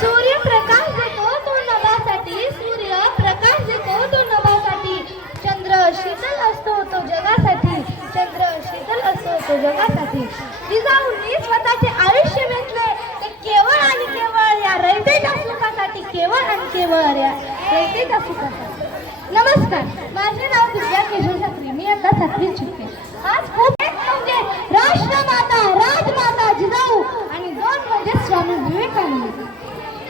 सूर्य प्रकाश देतो तो नभासाठी, सूर्य प्रकाश देतो तो नभासाठी, चंद्र शीतल असतो तो जगासाठी, चंद्र शीतल असतो तो जगासाठी. जिजाऊंनी स्वतःचे आयुष्य वेचले ते केवळ आणि केवळ या रयतेच्या सुखासाठी, केवळ आणि केवळ या रयतेच्या सुखासाठी. नमस्कार, माझे नाव दुर्गा केशव साखरे, मी आता 7वीत शिकते. आज खूप म्हणजे राष्ट्रमाता, राजमाता जिजाऊ आणि 2 म्हणजे स्वामी विवेकानंद.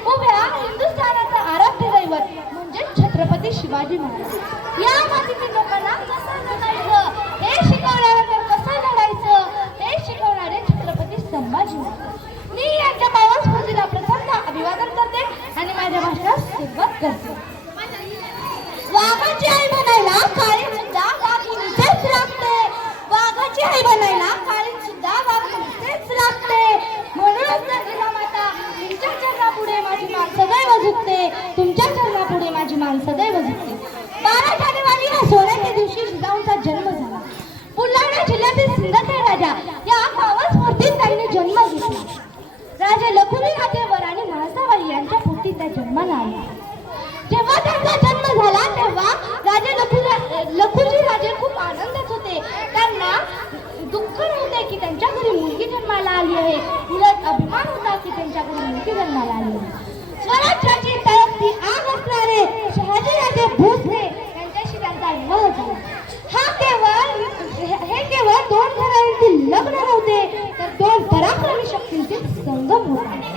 उभ्या हिंदुस्थानाचा आराध्य दैवत म्हणजे छत्रपती शिवाजी महाराज. या मातीतील लोकांना कसं लढायचं हे शिकवणारे, कसं लढायचं हे शिकवणारे छत्रपती संभाजी महाराज. मी यांच्या पावन स्फूर्तीला प्रथमतः अभिवादन करते आणि माझ्या भाषणास सुरुवात करते. वाघाची आई बनायला काळी सुद्धा वाघिणीचेच लागते, वाघाची आई बनायला काळी सुद्धा वाघिणीचेच लागते. म्हणूनच जिजामाता तुमच्या चरणापुढे माझी मान सदैव झुकते, तुमच्या चरणापुढे माझी मान सदैव झुकते. 12 जानेवारी या सोहळ्याच्या दिवशी जिजाऊंचा जन्म झाला. बुलढाणा जिल्ह्यातील सिंदखेड राजा या पावन स्फूर्तीत त्यांनी जन्म घेतला. राजे लखुजी राजेवर आणि म्हाळसाबाई यांच्या पोटी त्या जन्माला आल्या. जेव्हा त्यांचा जन्म झाला तेव्हा राजे लखुजी राजे खूप आनंदात होते. त्यांना दुःख नव्हते की त्यांच्या घरी मुलगी जन्माला आली आहे, उलट अभिमान होता की त्यांच्या घरी मुलगी जन्माला आली आहे. स्वराज्याची तळपती आग असणारे शहाजीराजे भोसले यांच्याशी त्यांचा विवाह झाला. हे केवळ 2 घरांतील लग्न नव्हते तर 2 पराक्रमी शक्तींचे संगम होते.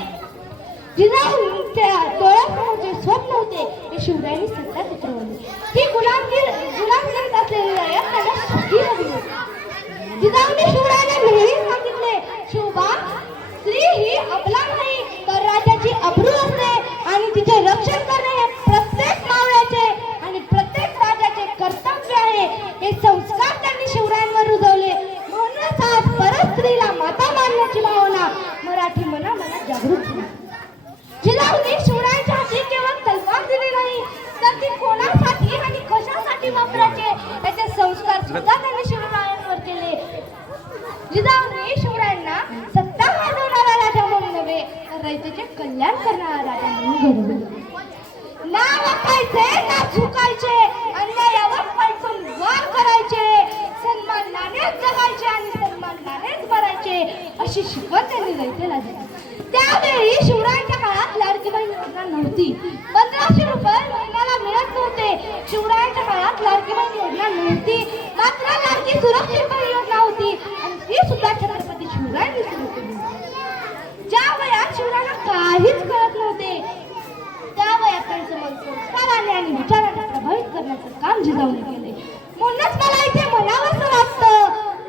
जिजाऊंच्या डोळ्यासमोर जे स्वप्न होते ते शिवरायांनी सत्यात उतरवले. ती गुलामगिरीत असलेली रयत त्यांना सुखी हवी होती. जिजाऊंनी शिवरायांना नेहमी सांगितले, शिवबा, स्त्री ही आपला नाही तर राज्याची अब्रू असते आणि तिचे रक्षण करणे हे प्रत्येक मावळ्याचे आणि प्रत्येक राजाचे कर्तव्य आहे. हे संस्कार त्यांनी शिवरायांवर रुजवले. म्हणूनच आज परत स्त्रीला माता मानण्याची भावना मराठी मनामनात जागृत झाली. जिजाऊंनी शिवरायांच्या हाती केवळ तलवार दिली नाही तर ती कोणासाठी आणि कशासाठी वापरायचे याचे संस्कार सुद्धा त्यांनी शिवरायांवर केले. जिजाऊंनी शिवरायांना सत्ता गाजवणारा राजा म्हणून नव्हे तर रयतेचे कल्याण करणारा राजा म्हणून घडवले. ना वाकायचे ना झुकायचे, अन्यायावर पैसून वार करायचे, सन्मानानेच जगायचे आणि सन्मानानेच मरायचे अशी शिकवण त्यांनी रयतेला दिली. त्यावेळी शिवरायांच्या काळात लाडकी बहीण योजना नव्हती. 1500 रुपये महिन्याला मिळत नव्हते. शिवरायांच्या काळात लाडकी बहीण योजना नव्हती, मात्र लाडकी सुरक्षित बहीण योजना होती आणि ती सुद्धा छत्रपती शिवरायांनी सुरू केली. ज्या वयात शिवरायांना काहीच कळत नव्हते त्या वयात त्यांचं मन संस्काराने आणि विचाराने प्रभावित करण्याचं काम जिजाऊंनी केले. म्हणूनच मला इथे म्हणावंसं वाटतं,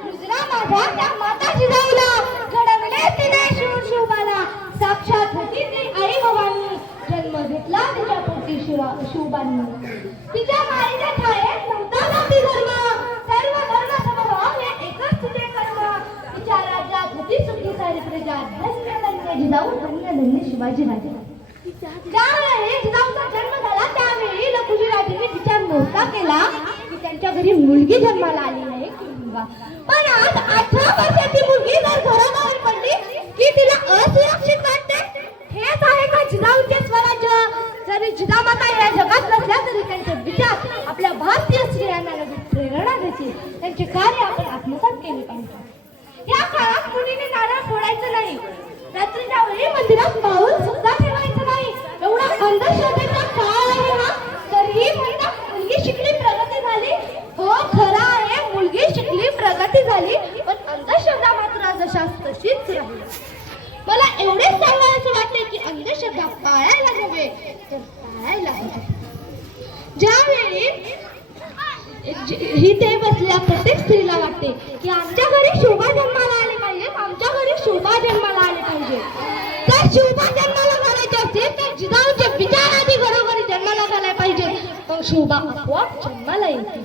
मुजरा माझा त्या माता जिजाऊला, घडवले तिने शिवबाला, साक्षात होती ती आई भवानी, जन्म घेतला तिच्या पोटी शिवबांनी. तिच्या माईच्या छायेत नव्हता जाती धर्म, सर्व धर्म समभाव हे एकच तुझे कर्म. तिच्या राज्यात होती सुखी सारी प्रजा, धन्य धन्य जिजाऊ, धन्य धन्य शिवाजी राजे. ज्यावेळी जिजाऊचा जन्म झाला त्यावेळी लखुजी राजेंनी विचार नव्हता केला की त्यांच्या घरी मुलगी जन्माला आली आहे की मुलगा. पण आज 18 वर्षाची मुलगी जर घराबाहेर पडली की तिला असुरक्षित वाटते. हेच आहे का जिजाऊंचे स्वराज्य? जरी जिजामाता या जगात नसल्या तरी त्यांचे विचार आपल्या भारतीय स्त्रियांना लगेच प्रेरणा देतील. त्यांचे कार्य आपण आत्मसात केले पाहिजे. या काळात मुलीने नारळ फोडायचं नाही, रात्रीच्या वेळी मंदिरात पाऊल सुद्धा ठेवायचं नाही. एवढा अंधश्रद्धेचा काळ आहे हा, तरीही म्हणतात मुलगी शिकली प्रगती झाली. हो, खरं आहे, मुलगी शिकली प्रगती झाली, पण अंधश्रद्धा मात्र जशाच तशीच राहिली. मला एवढेच सांगायचं वाटते की अंधश्रद्धा पाळायला नव्हे तर पाळायला हवी. ज्यावेळी ही ते बसल्या प्रत्येक स्त्रीला वाटते की आमच्या घरी शोभा जन्माला आली पाहिजे, आमच्या घरी शोभा जन्माला आली पाहिजे. तर शोभा जन्माला घालायची असेल तर जिजाऊचे विचार आधी घरोघरी जन्माला घालायला पाहिजे, मग शोभा आपोआप जन्माला येते.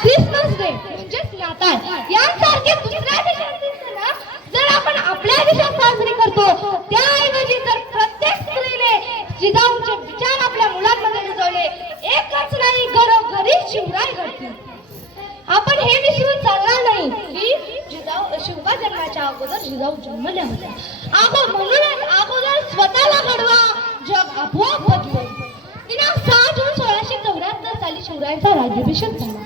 क्रिसमस डे म्हणजेच नाताळ यांसारखे दुसऱ्या देशात सण जर आपण आपल्या देशात साजरी करतो, त्याऐवजी जर प्रत्येक स्त्रीने जिजाऊंचे विचार आपल्या मुलांमध्ये रुजवले, एकच नाही घरोघरी शिवराय घडतील. आपण हे विसरून चालणार नाही की शिवबा जन्माच्या अगोदर जिजाऊ जन्मल्या होत्या. म्हणूनच अगोदर स्वतःला घडवा, राज्याभिषेक झाला.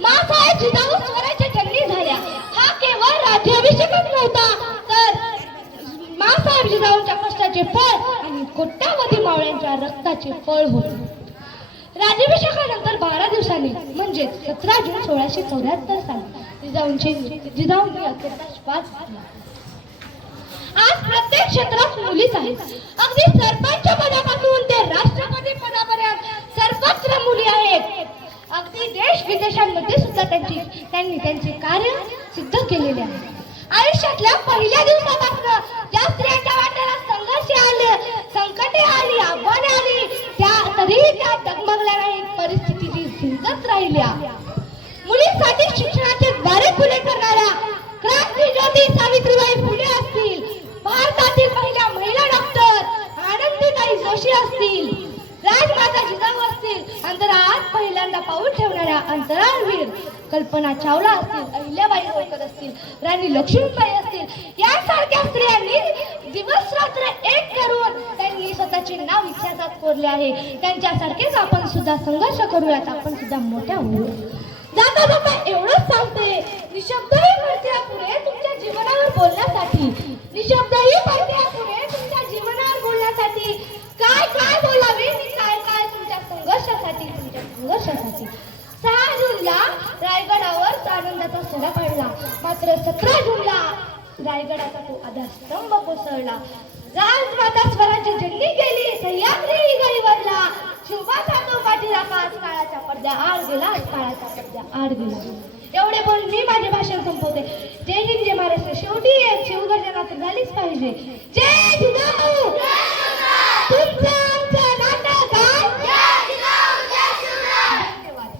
माँसाहेब जिजाऊ स्वराज्य जननी झाल्या. हा केवळ राज्याभिषेकच नव्हता, तर माँसाहेब जिजाऊंच्या कष्टाचे फळ आणि कोट्यावधी मावळ्यांच्या रक्ताचे फळ होते. राज्याभिषेकानंतर 12 दिवसांनी म्हणजे 17 जून 1674 साली जिजाऊंनी अखेरचा श्वास घेतला. आज प्रत्येक क्षेत्रात मुलीच आहेत. अगदी सरपंच पदापासून ते राष्ट्रपती पदापर्यंत सर्वत्र मुली आहेत. अगदी देश विदेशांमध्ये सुद्धा त्यांनी त्यांचे कार्य सिद्ध केलेले आहे. आयुष्यातल्या पहिल्या दिवसापासून ज्या स्त्रियांच्या वाट्याला संकटे आली, आव्हाने आली, तरीही त्या डगमगल्या नाही. परिस्थितीची झिंजत राहिल्या. मुलींसाठी शिक्षणाचे द्वारे खुले करणाऱ्या क्रांतिज्योती सावित्रीबाई फुले असतील, भारतातील पहिल्या महिला डॉक्टर आनंदीताई जोशी असतील, राजमाता जिजाऊ असतील, अंतराळात पहिल्यांदा पाऊल ठेवणाऱ्या अंतराळवीर कल्पना चावला असतील, अहिल्याबाई होळकर असतील, राणी लक्ष्मीबाई असतील, यासारख्या स्त्रियांनी दिवस रात्र एक करून त्यांनी स्वतःचे नाव इतिहासात कोरले आहे. त्यांच्यासारखेच आपण सुद्धा संघर्ष करूयात, आपण सुद्धा मोठ्या होऊया. जाता जाता एवढंच सांगते, निशब्दही पडते पुढे तुमच्या जीवनावर बोलण्यासाठी, निशब्दही पडते पुढे तुमच्या जीवनावर बोलण्यासाठी. काय काय बोलावे मी, काय काय तुमच्या संघर्षासाठी. 6 जूनला रायगडावर आनंदाचा सोहळा काढला. मात्र 17 जूनला रायगडाचा तो आधारस्तंभ कोसळला. राजमाता स्वराज्य जननी गेली, सह्याद्री गहिवरला. शिवबाचा तो पाठीराखा काळाच्या पडद्या आड गेला, काळाच्या पडद्या आड गेला. एवढे बोलून मी माझे भाषण संपवते. जय हिंद, जय महाराष्ट्र. शेवटी शिवगर्जना तर झालीच पाहिजे. जय जिजाऊ. तुमचं आमचं नातं काय? जय जिजाऊ, जय शिवराय. धन्यवाद.